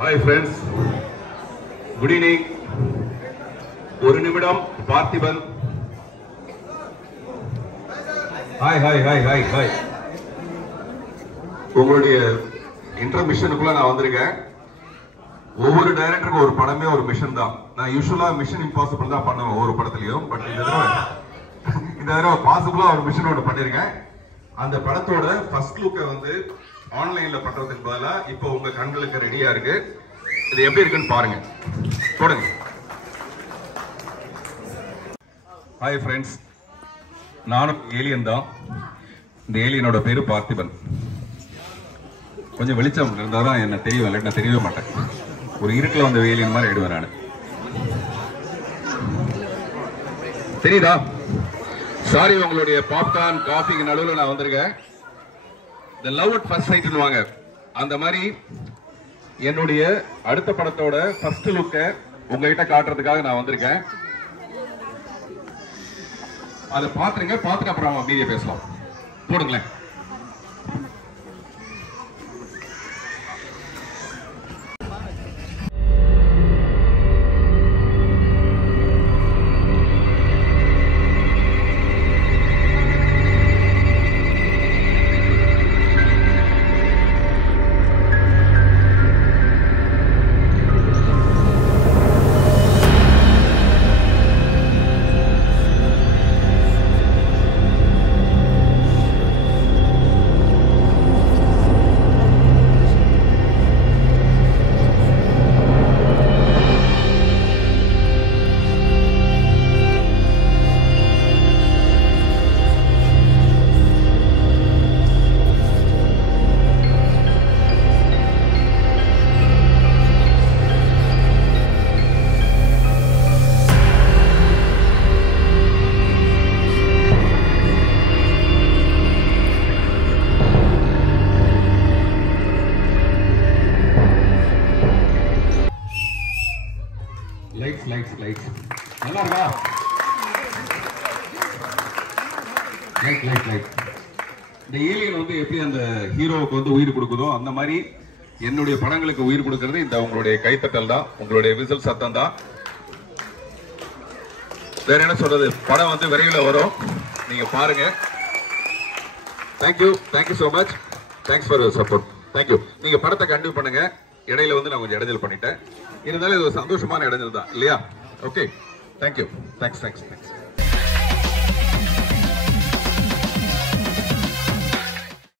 Hi friends, good evening. ஒரு நிமிடம் Parthiban. Hi. உங்களுடைய இன்டர்மிஷனுக்குள்ள நான் வந்திருக்கேன். ஒவ்வொரு டைரக்டருக்கும் ஒரு படமே ஒரு மிஷன் தான். நான் யூசுவலா மிஷன் இம்பாசிபிள் தான் பண்ணுவேன் ஒவ்வொரு படத்துலயும். பட் இந்த தடவை பாசிபிளா ஒரு மிஷன் ஒன்று பண்ணிருக்கேன். அந்த படத்தோட ஃபர்ஸ்ட் லுக்கை வந்து ஆன்லைன்ல பண்றதுக்கு பதிலா இப்போ உங்க கண்களுக்கு ரெடியா இருக்கு. இது எப்படி இருக்குன்னு பாருங்க. போடுங்க. ஹாய் ஃப்ரெண்ட்ஸ், நானும் ஏலியன் தான். இந்த ஏலியனோட பேரு பார்த்திபன். கொஞ்சம் வெளிச்சம் இருந்தால் தான் என்ன தெரியும், இல்லை நான் தெரியவே மாட்டேன். ஒரு இருட்டில் வந்த ஏலியன் மாதிரி ஆயிடுவேன் நான். தெரியுதா? சாரி, உங்களுடைய பாப்கார்ன் காஃபிக்கு நடுவில் நான் வந்திருக்கேன். இந்த லவ் அட் ஃபர்ஸ்ட் சைட்னு வாங்க, அந்த மாதிரி என்னுடைய அடுத்த படத்தோட ஃபர்ஸ்ட் லுக்கை உங்ககிட்ட காட்டுறதுக்காக நான் வந்திருக்கேன். அதை பார்த்துருங்க, பார்த்துட்டு அப்புறம் மீதியை பேசலாம். போடுங்களேன். லைட்ஸ் நல்லா இருக்கா? லைட். இந்த ஏலியன் வந்து எப்படி அந்த ஹீரோவுக்கு வந்து உயிர் கொடுக்குதோ அந்த மாதிரி என்னுடைய படங்களுக்கு உயிர் கொடுக்கிறது இந்த உங்களுடைய கைத்தட்டல் தான், உங்களுடைய விசில் சத்தம் தான். வேற என்ன சொல்றது? படம் வந்து விரைவில் வரும், நீங்க பாருங்க. Thank you so much. Thanks for your support. Thank you. நீங்க படத்தை கண்டினியூ பண்ணுங்க. இடையில வந்து நான் கொஞ்சம் இடைஞ்சல் பண்ணிட்டேன். இருந்தாலும் இது ஒரு சந்தோஷமான இடைஞ்சல் தான் இல்லையா? Okay, thank you. தேங்க்ஸ்.